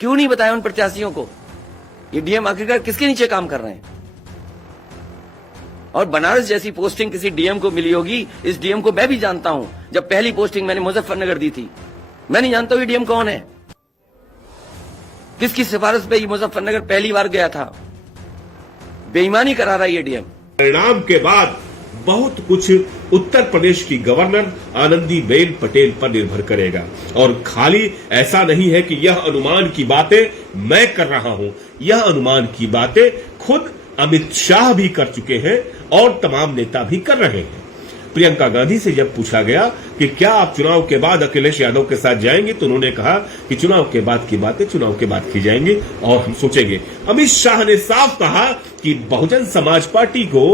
क्यों नहीं बताया उन प्रत्याशियों को? ये डीएम आखिरकार किसके नीचे काम कर रहे हैं? और बनारस जैसी पोस्टिंग किसी डीएम को मिली होगी, इस डीएम को मैं भी जानता हूं। जब पहली पोस्टिंग मैंने मुजफ्फरनगर दी थी, मैं नहीं जानता हूं ये डीएम कौन है, किसकी सिफारिश पे ये मुजफ्फरनगर पहली बार गया था। बेईमानी करा रहा है ये डीएम। परिणाम के बाद बहुत कुछ उत्तर प्रदेश की गवर्नर आनंदीबेन पटेल पर निर्भर करेगा। और खाली ऐसा नहीं है कि यह अनुमान की बातें मैं कर रहा हूं, यह अनुमान की बातें खुद अमित शाह भी कर चुके हैं और तमाम नेता भी कर रहे हैं। प्रियंका गांधी से जब पूछा गया कि क्या आप चुनाव के बाद अखिलेश यादव के साथ जाएंगे, तो उन्होंने कहा कि चुनाव के बाद की बातें चुनाव के बाद की जाएंगी और हम सोचेंगे। अमित शाह ने साफ कहा कि बहुजन समाज पार्टी को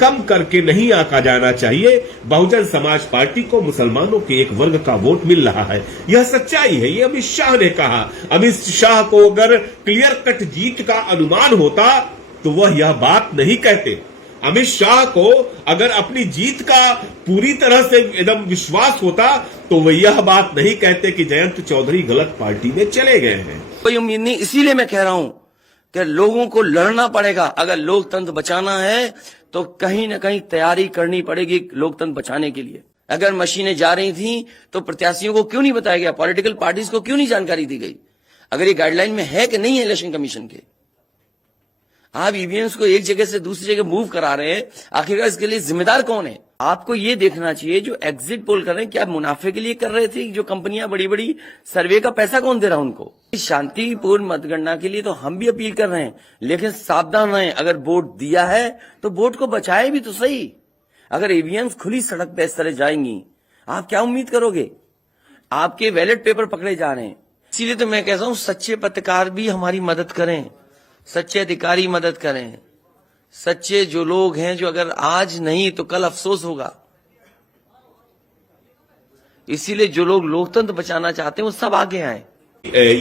कम करके नहीं आंका जाना चाहिए। बहुजन समाज पार्टी को मुसलमानों के एक वर्ग का वोट मिल रहा है, यह सच्चाई है, ये अमित शाह ने कहा। अमित शाह को अगर क्लियर कट जीत का अनुमान होता तो वह यह बात नहीं कहते। अमित शाह को अगर अपनी जीत का पूरी तरह से एकदम विश्वास होता तो वह यह बात नहीं कहते कि जयंत चौधरी गलत पार्टी में चले गए हैं। कोई उम्मीद नहीं, इसीलिए मैं कह रहा हूं कि लोगों को लड़ना पड़ेगा। अगर लोकतंत्र बचाना है तो कहीं ना कहीं तैयारी करनी पड़ेगी लोकतंत्र बचाने के लिए। अगर मशीनें जा रही थी तो प्रत्याशियों को क्यों नहीं बताया गया, पॉलिटिकल पार्टीज को क्यों नहीं जानकारी दी गई? अगर ये गाइडलाइन में है कि नहीं है इलेक्शन कमीशन के, आप ईवीएम्स को एक जगह से दूसरी जगह मूव करा रहे हैं, आखिरकार इसके लिए जिम्मेदार कौन है? आपको ये देखना चाहिए जो एग्जिट पोल कर रहे हैं क्या मुनाफे के लिए कर रहे थे? जो कंपनियां बड़ी बड़ी सर्वे का पैसा कौन दे रहा है उनको? शांतिपूर्ण मतगणना के लिए तो हम भी अपील कर रहे हैं, लेकिन सावधान रहें। अगर वोट दिया है तो वोट को बचाए भी तो सही। अगर ईवीएम्स खुली सड़क पे इस तरह जाएंगी, आप क्या उम्मीद करोगे? आपके बैलेट पेपर पकड़े जा रहे हैं। इसीलिए तो मैं कहता हूं सच्चे पत्रकार भी हमारी मदद करें, सच्चे अधिकारी मदद करें, सच्चे जो लोग हैं, जो अगर आज नहीं तो कल अफसोस होगा। इसीलिए जो लोग लोकतंत्र बचाना चाहते हैं वो सब आगे आए।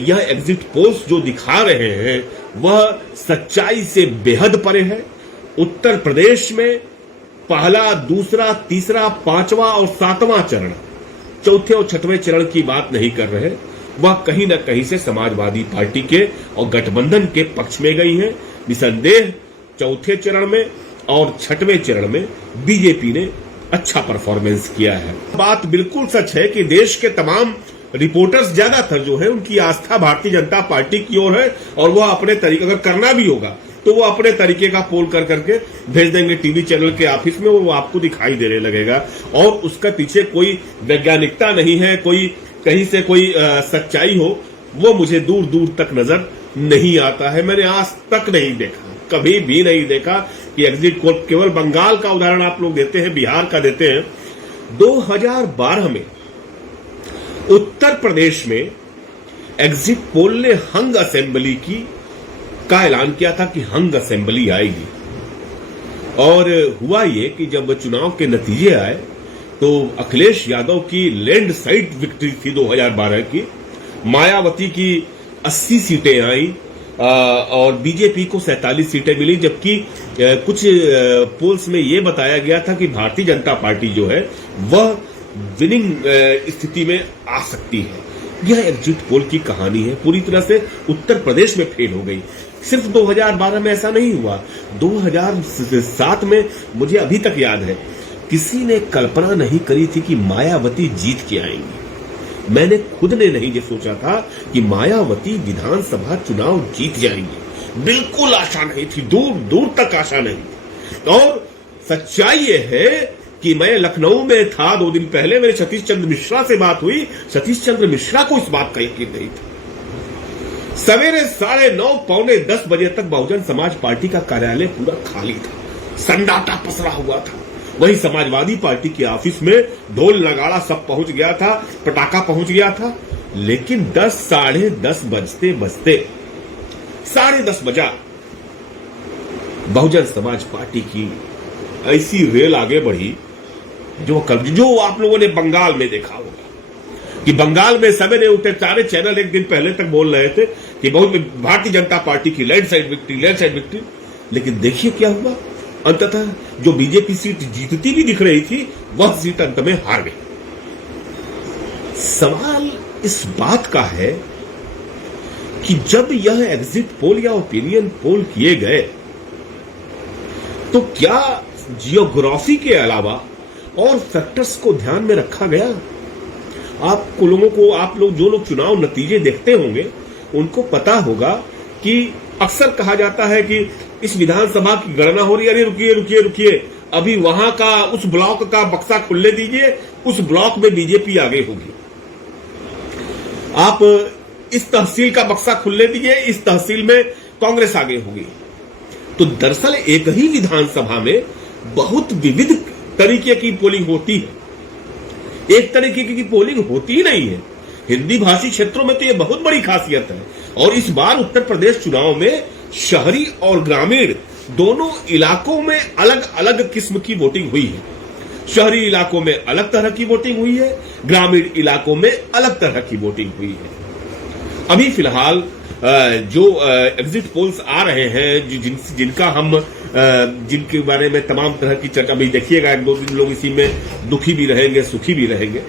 यह एग्जिट पोल्स जो दिखा रहे हैं वह सच्चाई से बेहद परे है। उत्तर प्रदेश में पहला, दूसरा, तीसरा, पांचवा और सातवां चरण, चौथे और छठवें चरण की बात नहीं कर रहे, वह कहीं न कहीं से समाजवादी पार्टी के और गठबंधन के पक्ष में गई हैं। निसंदेह चौथे चरण में और छठवें चरण में बीजेपी ने अच्छा परफॉर्मेंस किया है। बात बिल्कुल सच है कि देश के तमाम रिपोर्टर्स ज्यादातर जो है उनकी आस्था भारतीय जनता पार्टी की ओर है और वह अपने तरीके, अगर करना भी होगा तो वो अपने तरीके का पोल कर करके भेज देंगे टीवी चैनल के ऑफिस में, वो आपको दिखाई देने लगेगा और उसका पीछे कोई वैज्ञानिकता नहीं है, कोई कहीं से कोई सच्चाई हो, वो मुझे दूर दूर तक नजर नहीं आता है। मैंने आज तक नहीं देखा, कभी भी नहीं देखा कि एग्जिट पोल, केवल बंगाल का उदाहरण आप लोग देते हैं, बिहार का देते हैं। 2012 में उत्तर प्रदेश में एग्जिट पोल ने हंग असेंबली का ऐलान किया था कि हंग असेंबली आएगी। और हुआ ये कि जब चुनाव के नतीजे आए तो अखिलेश यादव की लैंडस्लाइड विक्ट्री थी 2012 की। मायावती की 80 सीटें आई और बीजेपी को 47 सीटें मिली, जबकि कुछ पोल्स में यह बताया गया था कि भारतीय जनता पार्टी जो है वह विनिंग स्थिति में आ सकती है। यह एग्जिट पोल की कहानी है, पूरी तरह से उत्तर प्रदेश में फेल हो गई। सिर्फ 2012 में ऐसा नहीं हुआ, 2007 में मुझे अभी तक याद है, किसी ने कल्पना नहीं करी थी कि मायावती जीत के आएंगी। मैंने खुद ने नहीं ये सोचा था कि मायावती विधानसभा चुनाव जीत जाएंगी, बिल्कुल आशा नहीं थी, दूर दूर तक आशा नहीं। और सच्चाई ये है कि मैं लखनऊ में था 2 दिन पहले, मेरे सतीश चंद्र मिश्रा से बात हुई। सतीश चंद्र मिश्रा को इस बात का यकीन नहीं था। सवेरे 9:30 पौने 10 बजे तक बहुजन समाज पार्टी का कार्यालय पूरा खाली था, सन्नाटा पसरा हुआ था। वही समाजवादी पार्टी के ऑफिस में ढोल नगाड़ा सब पहुंच गया था, पटाखा पहुंच गया था। लेकिन 10 साढ़े 10 बजते बजते 10:30 बजा, बहुजन समाज पार्टी की ऐसी रेल आगे बढ़ी जो आप लोगों ने बंगाल में देखा होगा कि बंगाल में सवेरे उठे सारे चैनल एक दिन पहले तक बोल रहे थे कि बहुत भारतीय जनता पार्टी की लैंडस्लाइड विक्ट्री। लेकिन देखिए क्या हुआ, अंततः जो बीजेपी सीट जीतती भी दिख रही थी वह सीट अंत में हार गई। सवाल इस बात का है कि जब यह एग्जिट पोल या ओपिनियन पोल किए गए तो क्या जियोग्राफी के अलावा और फैक्टर्स को ध्यान में रखा गया? आप लोग जो लोग चुनाव नतीजे देखते होंगे उनको पता होगा कि अक्सर कहा जाता है कि इस विधानसभा की गणना हो रही है, अरे रुकिए, अभी वहां का उस ब्लॉक का बक्सा खुलने दीजिए, उस ब्लॉक में बीजेपी आगे होगी। आप इस तहसील का बक्सा खुलने दीजिए, इस तहसील में कांग्रेस आगे होगी। तो दरअसल एक ही विधानसभा में बहुत विविध तरीके की पोलिंग होती है, एक तरीके की पोलिंग होती ही नहीं है। हिंदी भाषी क्षेत्रों में तो यह बहुत बड़ी खासियत है। और इस बार उत्तर प्रदेश चुनाव में शहरी और ग्रामीण दोनों इलाकों में अलग अलग किस्म की वोटिंग हुई है। शहरी इलाकों में अलग तरह की वोटिंग हुई है, ग्रामीण इलाकों में अलग तरह की वोटिंग हुई है। अभी फिलहाल जो एग्जिट पोल्स आ रहे हैं जिनका हम जिनके बारे में तमाम तरह की चर्चा, अभी देखिएगा एक दो दिन लोग इसी में दुखी भी रहेंगे, सुखी भी रहेंगे।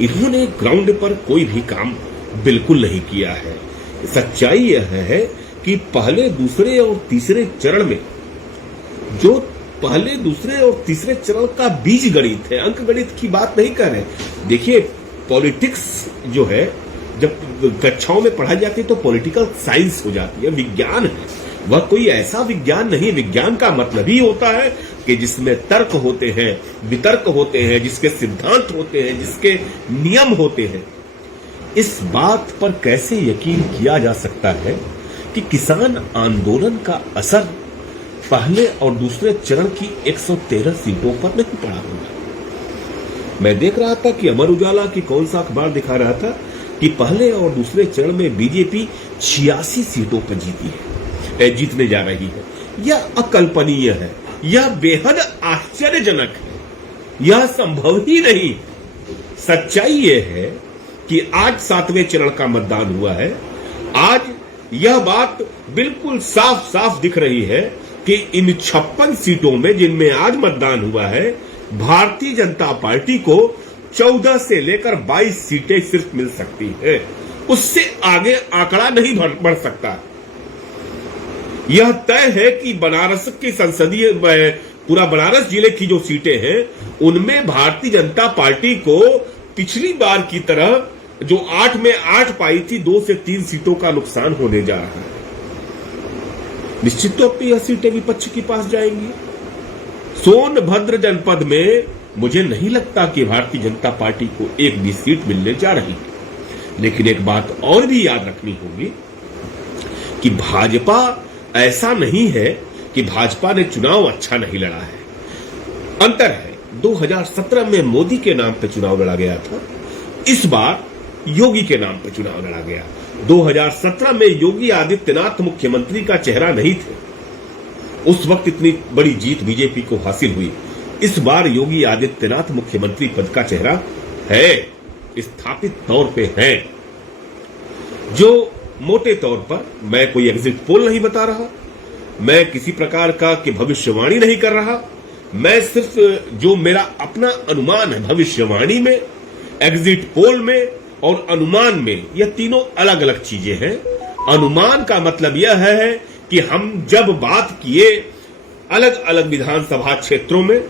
इन्होंने ग्राउंड पर कोई भी काम बिल्कुल नहीं किया है। सच्चाई यह है कि पहले, दूसरे और तीसरे चरण में जो पहले, दूसरे और तीसरे चरण का बीज गणित है, अंक गणित की बात नहीं कर रहे। देखिए, पॉलिटिक्स जो है जब कक्षाओं में पढ़ाई जाती है तो पॉलिटिकल साइंस हो जाती है, विज्ञान है। वह कोई ऐसा विज्ञान नहीं, विज्ञान का मतलब ही होता है कि जिसमें तर्क होते हैं, वितर्क होते हैं, जिसके सिद्धांत होते हैं, जिसके नियम होते हैं। इस बात पर कैसे यकीन किया जा सकता है कि किसान आंदोलन का असर पहले और दूसरे चरण की 113 सीटों पर नहीं पड़ा होगा? मैं देख रहा था कि अमर उजाला की कौन सा अखबार दिखा रहा था कि पहले और दूसरे चरण में बीजेपी 86 सीटों पर जीतने जा रही है। यह अकल्पनीय है, यह बेहद आश्चर्यजनक है, यह संभव ही नहीं। सच्चाई यह है कि आज 7वें चरण का मतदान हुआ है। आज यह बात बिल्कुल साफ साफ दिख रही है कि इन 56 सीटों में जिनमें आज मतदान हुआ है, भारतीय जनता पार्टी को 14 से लेकर 22 सीटें सिर्फ मिल सकती है। उससे आगे आंकड़ा नहीं बढ़ सकता। यह तय है कि बनारस की संसदीय, पूरा बनारस जिले की जो सीटें हैं उनमें भारतीय जनता पार्टी को पिछली बार की तरह जो 8 में 8 पाई थी, 2 से 3 सीटों का नुकसान होने जा रहा है। निश्चित तौर पर यह सीटें विपक्ष के पास जाएंगी। सोनभद्र जनपद में मुझे नहीं लगता कि भारतीय जनता पार्टी को एक भी सीट मिलने जा रही है। लेकिन एक बात और भी याद रखनी होगी कि भाजपा ऐसा नहीं है कि भाजपा ने चुनाव अच्छा नहीं लड़ा है। अंतर है, 2017 में मोदी के नाम पे चुनाव लड़ा गया था, इस बार योगी के नाम पे चुनाव लड़ा गया। 2017 में योगी आदित्यनाथ मुख्यमंत्री का चेहरा नहीं थे, उस वक्त इतनी बड़ी जीत बीजेपी को हासिल हुई। इस बार योगी आदित्यनाथ मुख्यमंत्री पद का चेहरा है, स्थापित तौर पे है। जो मोटे तौर पर, मैं कोई एग्जिट पोल नहीं बता रहा, मैं किसी प्रकार का कि भविष्यवाणी नहीं कर रहा, मैं सिर्फ जो मेरा अपना अनुमान है, भविष्यवाणी में, एग्जिट पोल में और अनुमान में, यह तीनों अलग अलग चीजें हैं। अनुमान का मतलब यह है कि हम जब बात किए अलग अलग विधानसभा क्षेत्रों में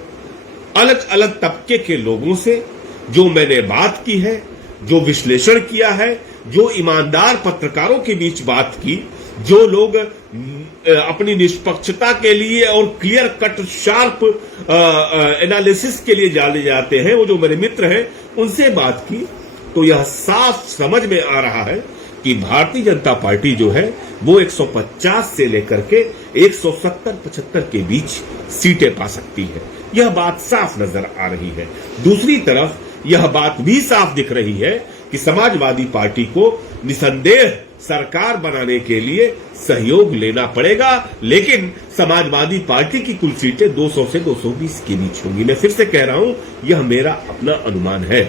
अलग अलग तबके के लोगों से, जो मैंने बात की है, जो विश्लेषण किया है, जो ईमानदार पत्रकारों के बीच बात की, जो लोग अपनी निष्पक्षता के लिए और क्लियर कट शार्प एनालिसिस के लिए जाने जाते हैं, वो जो मेरे मित्र हैं, उनसे बात की, तो यह साफ समझ में आ रहा है कि भारतीय जनता पार्टी जो है वो 150 से लेकर के 170-75 के बीच सीटें पा सकती है। यह बात साफ नजर आ रही है। दूसरी तरफ यह बात भी साफ दिख रही है कि समाजवादी पार्टी को निसंदेह सरकार बनाने के लिए सहयोग लेना पड़ेगा, लेकिन समाजवादी पार्टी की कुल सीटें 200 से 220 के बीच होंगी। मैं फिर से कह रहा हूं, यह मेरा अपना अनुमान है।